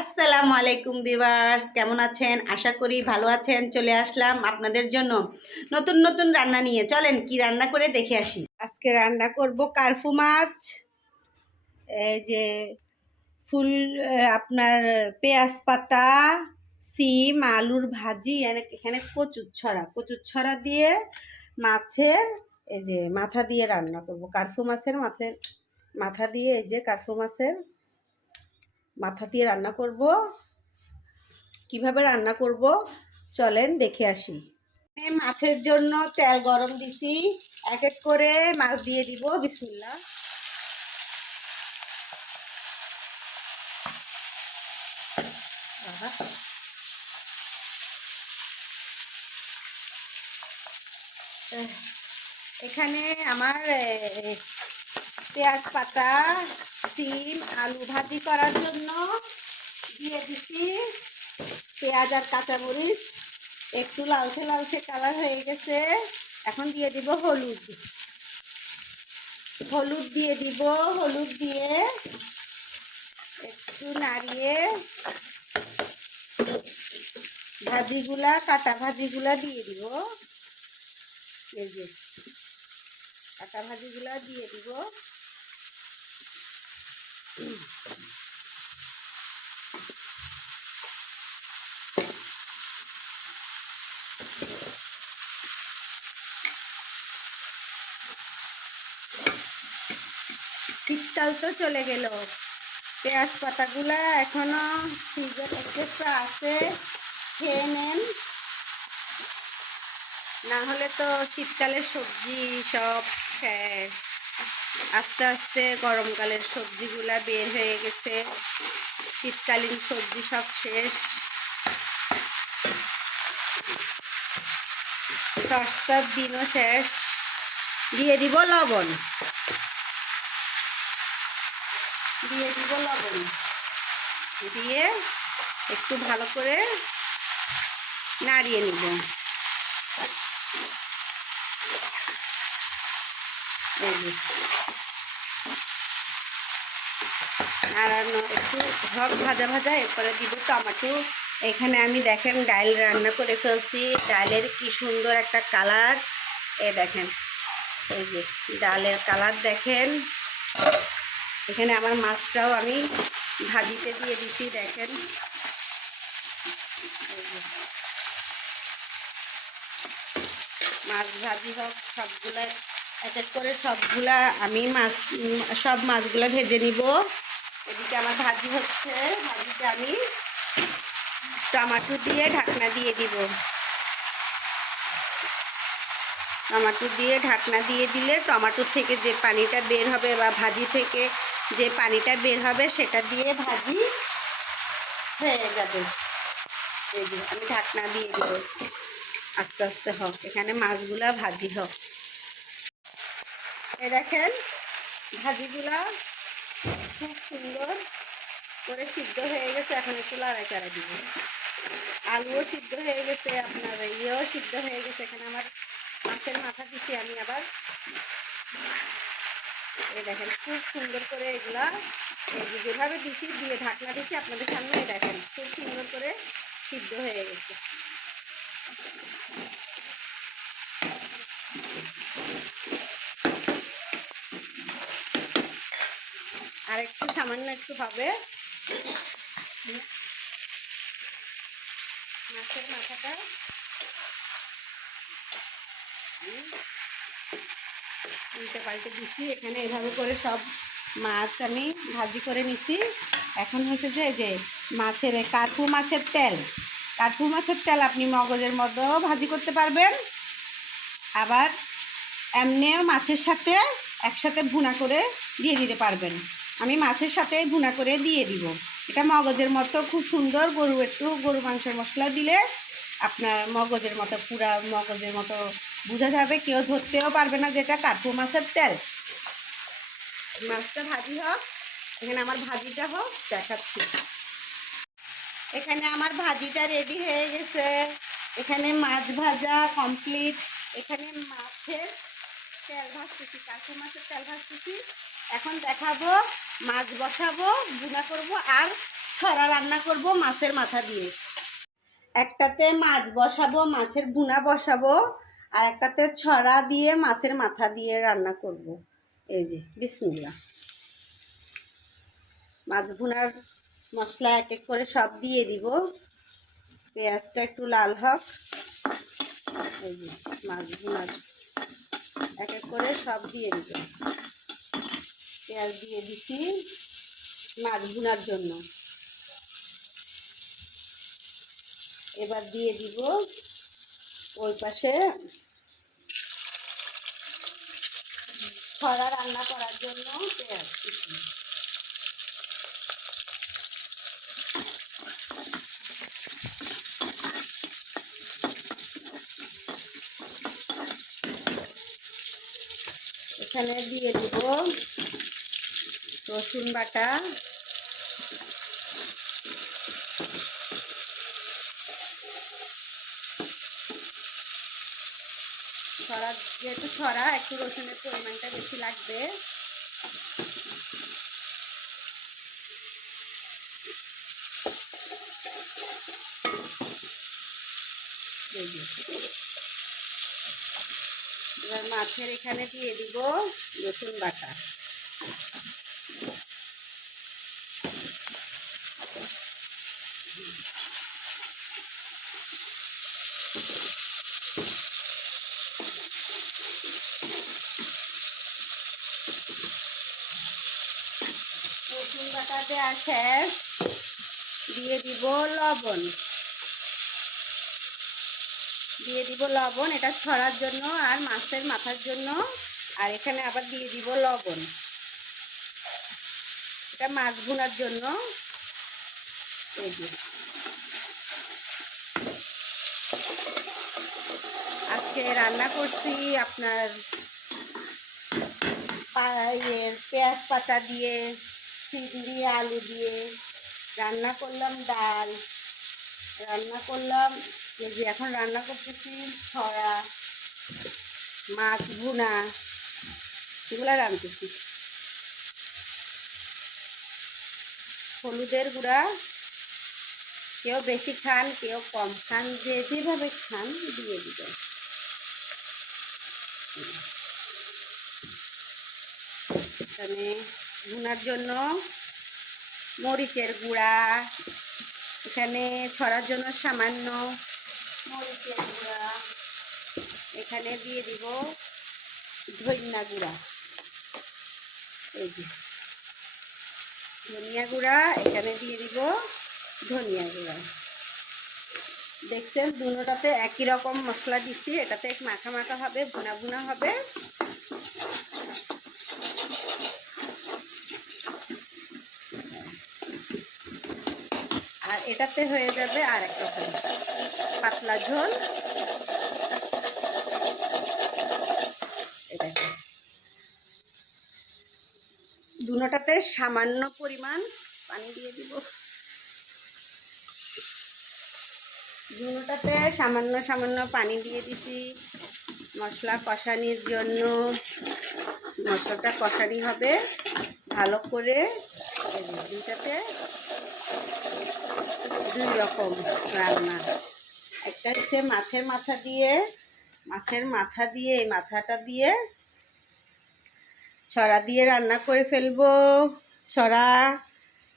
আসসালামু আলাইকুম ভিউয়ার্স, কেমন আছেন? আশা করি ভালো আছেন। চলে আসলাম আপনাদের জন্য নতুন নতুন রান্না নিয়ে। চলেন, কি রান্না করে দেখে আসি। আজকে রান্না করব কারফু মাছ, এই যে ফুল আপনার পেঁয়াজ পাতা, সিম, আলুর ভাজি এখানে কচুর ছড়া। কচুর ছড়া দিয়ে মাছের, এই যে মাথা দিয়ে রান্না করব। কারফু মাছের মাছের মাথা দিয়ে এই যে কারফু মাছের মাথা দিয়ে রান্না করব। কীভাবে রান্না করব? চলেন দেখে আসি। মাছের জন্য তেল গরম দিছি। এক এক করে মাছ দিয়ে দিব। বিসমিল্লা এখানে আমার পেঁয়াজ পাতা সিম, আলু ভাজি করার জন্য দিয়ে দিচ্ছি পেঁয়াজ আর কাঁচামরিচ একটু লালচে লালচে কালার হয়ে গেছে। এখন দিয়ে দিব হলুদ। হলুদ দিয়ে দিব, হলুদ দিয়ে একটু নাড়িয়ে ভাজিগুলা, কাটা ভাজিগুলা দিয়ে দিব। এই যে, কাটা ভাজিগুলা দিয়ে দিব। শীতকাল তো চলে গেল। পেঁয়াজ পাতাগুলা এখনও ফ্রিজে একটু আছে। খেয়ে নেন। না হলে তো শীতকালের সবজি সব শেষ। আস্তে আস্তে গরমকালের সবজিগুলা বের হয়ে গেছে। শীতকালীন সবজি সব শেষ। সস্তার দিনও শেষ। দিয়ে দিব লবণ। দিয়ে দিব লবণ। দিয়ে একটু ভালো করে নাড়িয়ে নিব। নাড়ানো একটু সব ভাজা ভাজা, এরপরে দিব টমেটো। এখানে আমি দেখেন ডাল রান্না করে ফেলছি। ডালের কি সুন্দর একটা কালার। এ দেখেন। এই যে ডালের কালার দেখেন। এখানে আমার মাছটাও আমি ভাজিতে দিয়ে দিচ্ছি দেখেন। মাছ ভাজি হোক সবগুলা এক এক করে সবগুলা আমি মাছ, সব মাছগুলো ভেজে নিব। এদিকে আমার ভাজি হচ্ছে, ভাজিতে আমি টমাটো দিয়ে ঢাকনা দিয়ে দিব। টমাটো দিয়ে ঢাকনা দিয়ে দিলে টমাটোর থেকে যে পানিটা বের হবে বা ভাজি থেকে যে পানিটা বের হবে সেটা দিয়ে ভাজি হয়ে যাবে। আমি ঢাকনা দিয়ে দিব। আস্তে আস্তে হোক, এখানে মাছগুলা ভাজি হোক। এই দেখেন, ভাজিগুলা খুব সুন্দর করে সিদ্ধ হয়ে গেছে। এখন একটু লাড়া চাড়া দিব। আলুও সিদ্ধ হয়ে গেছে, আপনার ইয়েও সিদ্ধ হয়ে গেছে। এখানে আমার মাছের মাথা দিচ্ছি আমি আবার। এই দেখেন, খুব সুন্দর করে এগুলা যেভাবে দিছি, দিয়ে ঢাকনা দিচ্ছি আপনাদের সামনে দেখেন, খুব সুন্দর করে সিদ্ধ হয়ে গেছে। আর একটু সামান্য একটু হবে। মাছের মাথাটা উল্টে পাল্টে দিচ্ছি। এখানে এভাবে করে সব মাছ আমি ভাজি করে নিচ্ছি এখন হচ্ছে যে যে মাছের, কাঠু মাছের তেল। কাঠু মাছের তেল আপনি মগজের মধ্যেও ভাজি করতে পারবেন। আবার এমনিও মাছের সাথে একসাথে ভুনা করে দিয়ে দিতে পারবেন। আমি মাছের সাথে ভুনা করে দিয়ে দিব। এটা মগজের মতো খুব সুন্দর গরু, একটু গরু মাংসের মশলা দিলে আপনার মগজের মতো, পুরা মগজের মতো বোঝা যাবে কেউ ধরতেও পারবে না যেটা কাঠু মাছের তেল। মাছটা ভাজি হোক, এখানে আমার ভাজিটা হোক, দেখাচ্ছি। এখানে আমার ভাজিটা রেডি হয়ে গেছে। এখানে মাছ ভাজা কমপ্লিট এখানে মাছের তেল ভাজতেছি কাঁচা মাছের তেল ভাজতেছি। এখন দেখাবো, মাছ বসাবো, ভুনা করব আর ছড়া রান্না করব মাছের মাথা দিয়ে। একটাতে মাছ বসাবো, মাছের ভুনা বসাবো। আর একটাতে ছড়া দিয়ে, মাছের মাথা দিয়ে রান্না করব। এই যে বিসমিল্লা মাছ ভুনার মশলা এক এক করে সব দিয়ে দিব। পেঁয়াজটা একটু লাল হোক। এই যে, মাছ ভুনার এক এক করে সব দিয়ে দিব। পেঁয়াজ দিয়ে দিচ্ছি মাছ ভুনার জন্য। এবার দিয়ে দিব ওই পাশে ছড়া রান্না করার জন্য পেঁয়াজ কুচি। এখানে দিয়ে দেব রসুন বাটা ছড়া, যেহেতু ছড়া, একটু রসুনের পরিমাণটা বেশি লাগবে। এবার মাছের এখানে দিয়ে দিব রসুন বাটা। দেওয়া শেষ দিয়ে দিব লবণ। দিয়ে দিব লবণ, এটা ছড়ার জন্য আর মাছের মাথার জন্য। আর এখানে আবার দিয়ে দিব লবণ। এটা মাছ ভুনার জন্য। আজকে রান্না করছি আপনার পেঁয়াজ পাতা দিয়ে। দিয়ে আলু দিয়ে রান্না করলাম ডাল, রান্না করলাম যে এখন রান্না করতেছি ছড়া, মাছ ভুনা, এগুলো রান্নতেছি। হলুদের গুঁড়া, কেউ বেশি খান, কেউ কম খান, যে যেভাবে খান দিয়ে দিবেন এখানে ভুনার জন্য মরিচের গুঁড়া, এখানে ছড়ার জন্য সামান্য মরিচের গুঁড়া, এখানে দিয়ে দিব ধনিয়া গুঁড়া। এই যে ধনিয়া গুঁড়া, এখানে দিয়ে দিব ধনিয়া গুঁড়া। দেখছেন দুটোটাতে একই রকম মশলা দিচ্ছি, এটাতে মাখা মাখা হবে, ভুনা ভুনা হবে। এটাতে হয়ে যাবে আর এক রকম পাতলা ঝোল। এটা দুটোটাতে সামান্য পরিমাণ পানি দিয়ে দিব। দুটোটাতে সামান্য সামান্য পানি দিয়ে দিছি। মশলা কষানির জন্য। মশলাটা কষানি হবে। ভালো করে দুইটাতে দুই রকম রান্না। একটা হচ্ছে মাছের মাথা দিয়ে, মাছের মাথা দিয়ে, এই মাথাটা দিয়ে ছড়া দিয়ে রান্না করে ফেলব। ছড়া,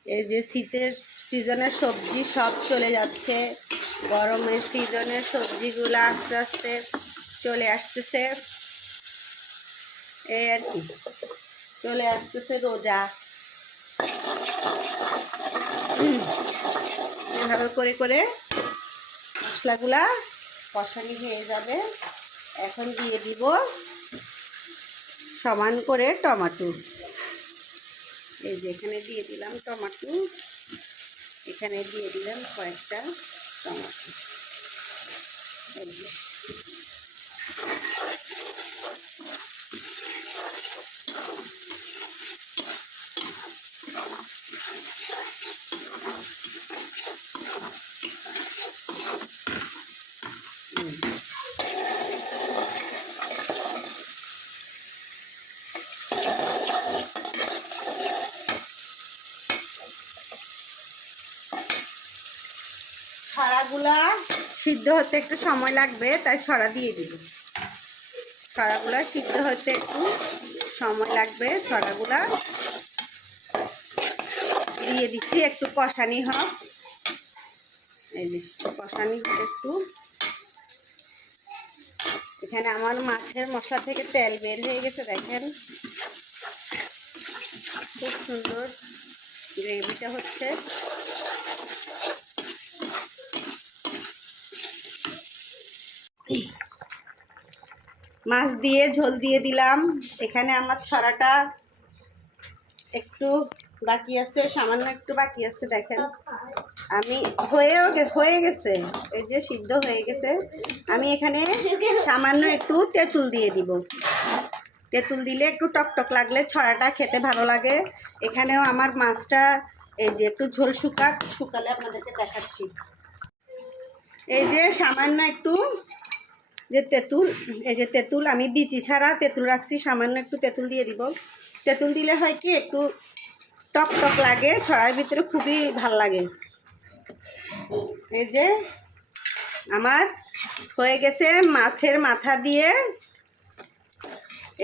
এই যে শীতের সিজনের সবজি সব চলে যাচ্ছে। গরমের সিজনের সবজিগুলো আস্তে আস্তে চলে আসতেছে। এই আর কি। চলে আসতেছে রোজা। এভাবে করে করে মশলাগুলা কষানি হয়ে যাবে। এখন দিয়ে দিব সমান করে টমাটো। এই যে এখানে দিয়ে দিলাম টমাটো। এখানে দিয়ে দিলাম কয়েকটা টমাটো। এই যে। ছড়াগুলা সিদ্ধ হতে একটু সময় লাগবে, তাই ছড়া দিয়ে দিব। ছড়াগুলা সিদ্ধ হতে একটু সময় লাগবে, ছড়াগুলা দিয়ে দিচ্ছি, একটু কষানি হোক। এই কষানি একটু। এখানে আমার মাছের মশলা থেকে তেল বের হয়ে গেছে, দেখেন। খুব সুন্দর গ্রেভিটা হচ্ছে। মাছ দিয়ে ঝোল দিয়ে দিলাম। এখানে আমার ছড়াটা একটু বাকি আছে, সামান্য একটু বাকি আছে দেখেন। আমি হয়েও হয়ে গেছে, এই যে সিদ্ধ হয়ে গেছে। আমি এখানে সামান্য একটু তেঁতুল দিয়ে দিব। তেঁতুল দিলে একটু টকটক লাগলে ছড়াটা খেতে ভালো লাগে। এখানেও আমার মাছটা এই যে একটু ঝোল শুকাক, শুকালে আপনাদেরকে দেখাচ্ছি। এই যে সামান্য একটু যে তেঁতুল, এই যে তেঁতুল আমি বিচি ছাড়া তেঁতুল রাখছি, সামান্য একটু তেঁতুল দিয়ে দিব। তেঁতুল দিলে হয় কি, একটু টক টক লাগে, ছড়ার ভিতরে খুবই ভালো লাগে। এই যে আমার হয়ে গেছে মাছের মাথা দিয়ে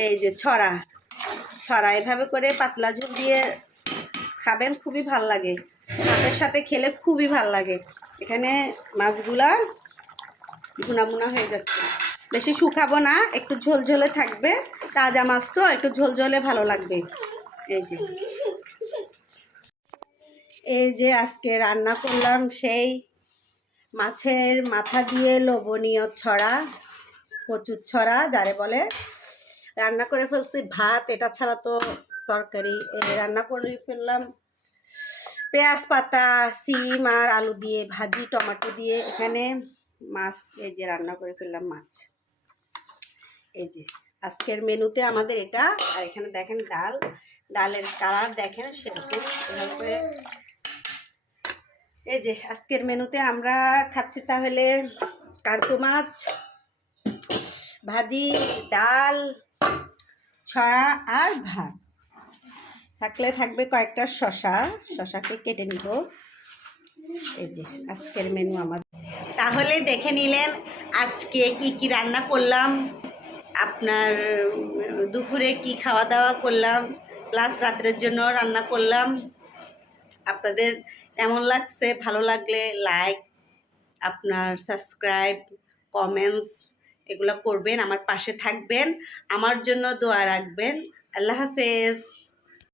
এই যে ছড়া। ছড়া এভাবে করে পাতলা ঝোল দিয়ে খাবেন, খুবই ভালো লাগে। ভাতের সাথে খেলে খুবই ভালো লাগে। এখানে মাছগুলা ভুনা ভুনা হয়ে যাচ্ছে। বেশি শুকাবো না, একটু ঝোল ঝোলে থাকবে, তাজা মাছ তো, একটু ঝোল ঝোলে ভালো লাগবে। এই যে। এই যে আজকে রান্না করলাম সেই মাছের মাথা দিয়ে লবণীয় ছড়া, কচুর ছড়া, যারে বলে রান্না করে ফেলছি ভাত, এটা ছাড়া তো তরকারি। রান্না করে ফেললাম পেঁয়াজ পাতা, সিম আর আলু দিয়ে ভাজি, টমেটো দিয়ে, এখানে মাছ, এই যে রান্না করে ফেললাম মাছ। এই যে, আজকের মেনুতে আমাদের এটা, আর এখানে দেখেন ডাল, ডালের কালার দেখেন সেরকম এই যে, আজকের মেনুতে আমরা খাচ্ছি তাহলে কার্পু মাছ, ভাজি, ডাল, ছড়া আর ভাত। থাকলে থাকবে কয়েকটা শশা শশাকে কেটে নিব। এই যে, আজকের মেনু আমাদের। তাহলে দেখে নিলেন আজকে কি কি রান্না করলাম। আপনার দুপুরে কি খাওয়া দাওয়া করলাম প্লাস রাত্রের জন্য রান্না করলাম। আপনাদের এমন লাগছে? ভালো লাগলে লাইক আপনার সাবস্ক্রাইব কমেন্টস এগুলো করবেন, আমার পাশে থাকবেন। আমার জন্য দোয়া রাখবেন। আল্লাহ হাফেজ।